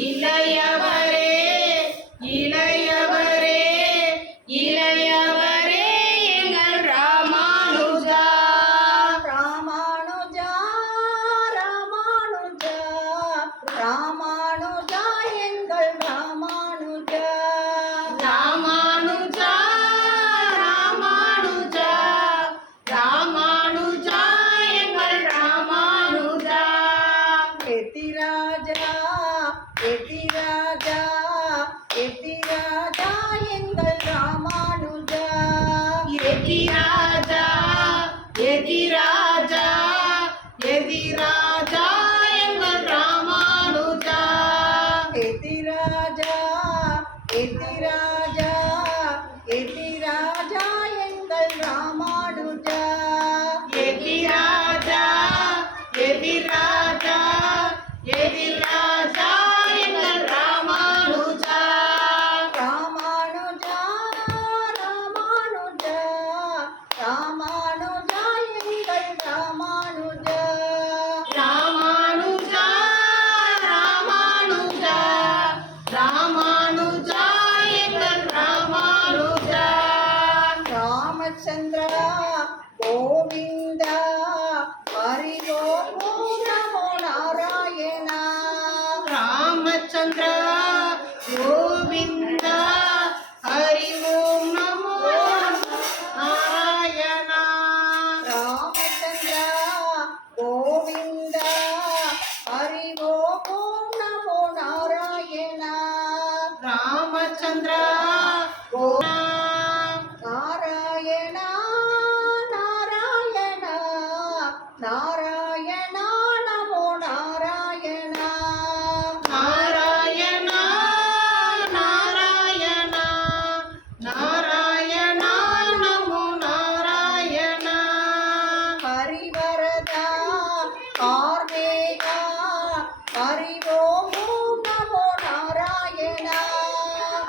இளையவரே இளையவரே இளையவரே எங்கள் ராமானுஜா ராமானுஜா ராமானுஜா ராமானுஜா எங்கள் ராமானுஜா ராமானுஜா ராமானுஜா ராமானுஜா எங்கள் ராமானுஜா எதிராஜா எதிராஜா எதிராஜா எங்கள் ராமானுஜா எதிராஜா எதிராஜா எதிராஜா எங்கள் ராமானுஜா எதிராஜா எதிராஜா எதிராஜா எங்கள் ராமானுஜா எதிராஜா எதிராஜா எதிராஜா எங்கள் ராமானுஜா ராமானுஜா ராமானுஜா ராமானுஜா எங்கள் ராமானுஜா ராமானுஜா ராமானுஜா ராமானுஜா எங்கள் ராமானுஜா ராமச்சந்திரா கோவிந்தா ஹரி ஓம் நமோ நாராயணா ராமச்சந்திர கோவிந்த ஹரி ஓம் நமோ நாராயணா ராமச்சந்திரா கோவிந்தா ஹரி ஓம் நமோ நாராயணா ராமச்சந்திர நாராயணா நாராயணா நாராயணா நமோ நாராயணா நாராயணா நாராயணா நாராயணா நமோ நாராயணா ஹரிவரதா கார்மேகா ஹரி ஓம் நமோ நாராயணா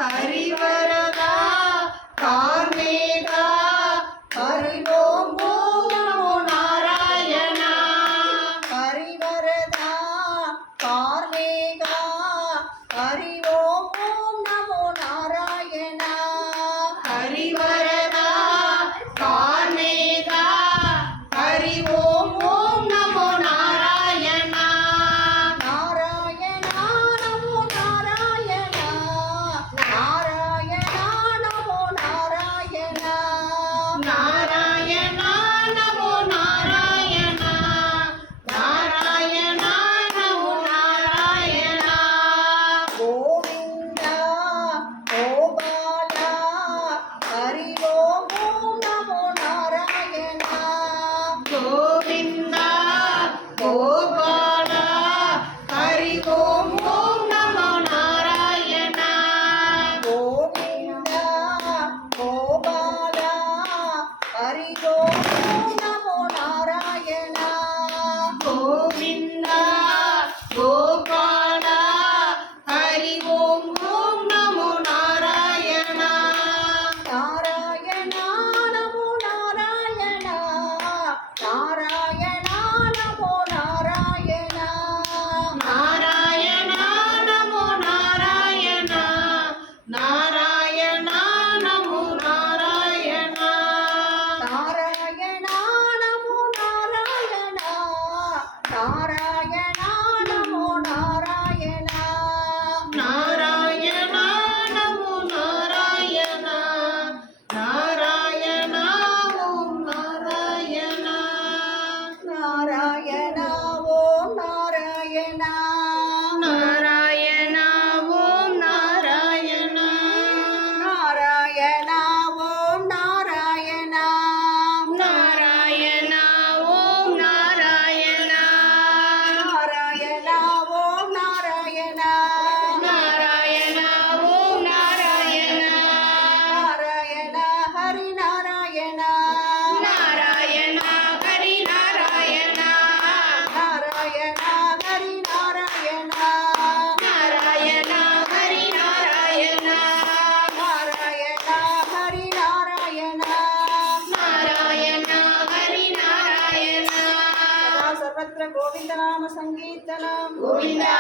ஹரிவரதா கார்மேகா ஹரி ஓம் நமோ நாராயணா ஹரிவரதா கார்மேகா ஹரி ஓம் நமோ நாராயணா ஹரிவரதா கார்மேகா ஹரி ஓம் ஓம் நமோ நாராயணா நாராயணா நமோ நாராயணா நாராயணா நமோ நாராயணா நாராயணா நமோ நாராயணா நாராயணா நமோ நாராயணா கோவிந்தா கோபாலா ஹரி ஓம் நமோ நாராயணா கோவிந்தா கோபாலா ஹரி ஓம் ஓம் நமோ நாராயணா கோவிந்தா கோபாலா ஹரி ஓம் நமோ நாராயணா கோவிந்தா கோபாலா ஹரி ஓம் ஓம் நமோ நாராயணா நாராயணா நமோ நாராயணா நாராயணா நமோ நாராயணா நாராயணா நமோ நாராயணா நாராயணா நமோ நாராயணா நாராயணா நமோ நாராயணா நாராயணா நமோ நாராயணா நாராயணா நமோ நாராயணா நாராயணா ஓம் நாராயணா நாராயணா ஓம் நாராயணா நாராயணா ஓம் நாராயணா நாராயணா ஓம் நாராயணா நாராயணா ஓம் நாராயணா நாராயணா ஓம் நாராயணா நாராயணா ஓம் நாராயணா நாராயணா ஹரி நாராயணா நாராயணா ஹரி நாராயணா நாராயணா ஹரி நாராயணா நாராயணா ஹரி நாராயணா நாராயணா ஹரி நாராயணா நாராயணா ஹரி நாராயணா சதா சர்வத்திர கோவிந்த நாம சங்கீர்த்தனம் கோவிந்தா